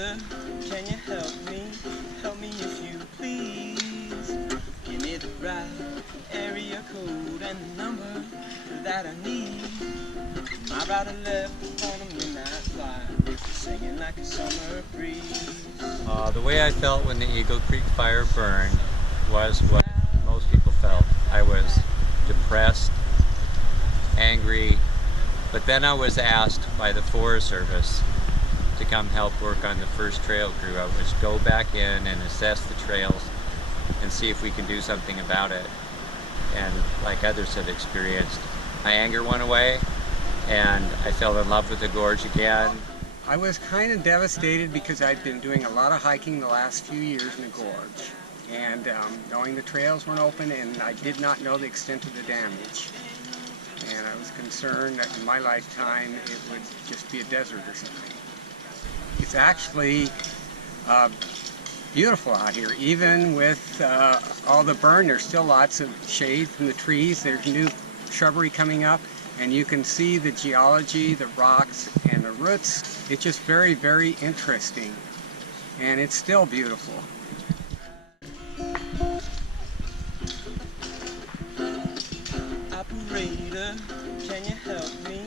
operator, can you help me? Help me if you please. Give me the right area code and the number that I need. My rider left on a midnight flight, singing like a summer breeze. The way I felt when the Eagle Creek fire burned was what most people felt. I was depressed, angry, but then I was asked by the Forest Service to come help work on the first trail crew. I was go back in and assess the trails and see if we can do something about it. And like others have experienced, my anger went away and I fell in love with the gorge again. I was kind of devastated because I'd been doing a lot of hiking the last few years in the gorge, and knowing the trails weren't open, and I did not know the extent of the damage. And I was concerned that in my lifetime it would just be a desert or something. It's actually beautiful out here. Even with all the burn, there's still lots of shade from the trees. There's new shrubbery coming up, and you can see the geology, the rocks, and the roots. It's just very, very interesting, and it's still beautiful. Operator, can you help me?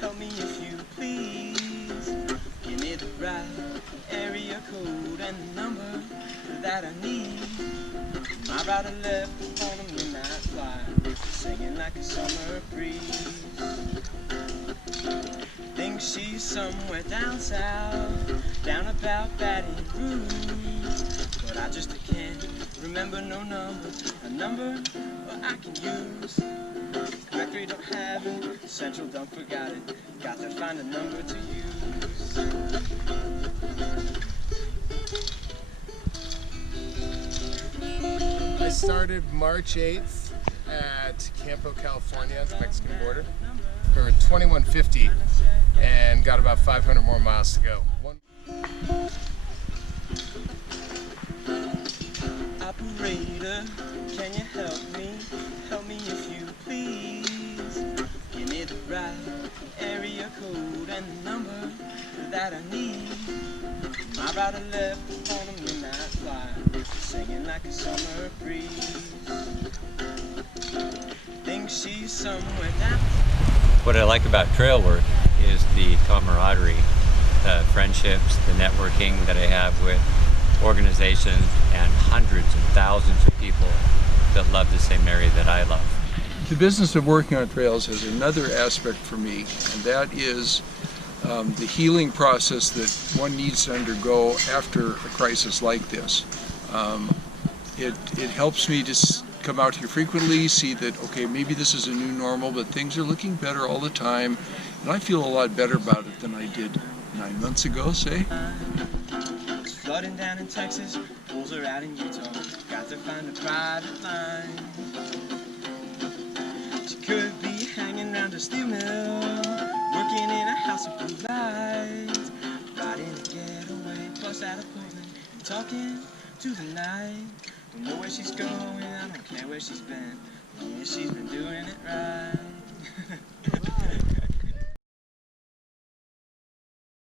Help me if you please. Give me the right area code and the number that I need. My rider left on a midnight flight, singing like a summer breeze. Think she's somewhere down south, down about Baton Rouge, but I just can't remember no number, a number I can use. Directory don't have it, Central don't forgot it, got to find a number to use. I started March 8th at Campo, California, the Mexican border. We were 2150 and got about 500 more miles to go. Operator, can you help me? Help me if you please. Give me the right area code and the number that I need. My rider left on a midnight flight, singing like a summer breeze. Think she's somewhere down. What I like about trail work is the camaraderie, the friendships, the networking that I have with organizations and hundreds and thousands of people that love the same area that I love. The business of working on trails has another aspect for me, and that is the healing process that one needs to undergo after a crisis like this. It helps me to come out here frequently, see that, okay, maybe this is a new normal, but things are looking better all the time, and I feel a lot better about it than I did 9 months ago, say. It's flooding down in Texas, pools are out in Utah, got to find a private line. She could be hanging around a steel mill, working in a house of blue lights, riding a getaway, plus out of Portland, and talking to the night. Don't know where she's going, I don't care where she's been, as long as she's been doing it right.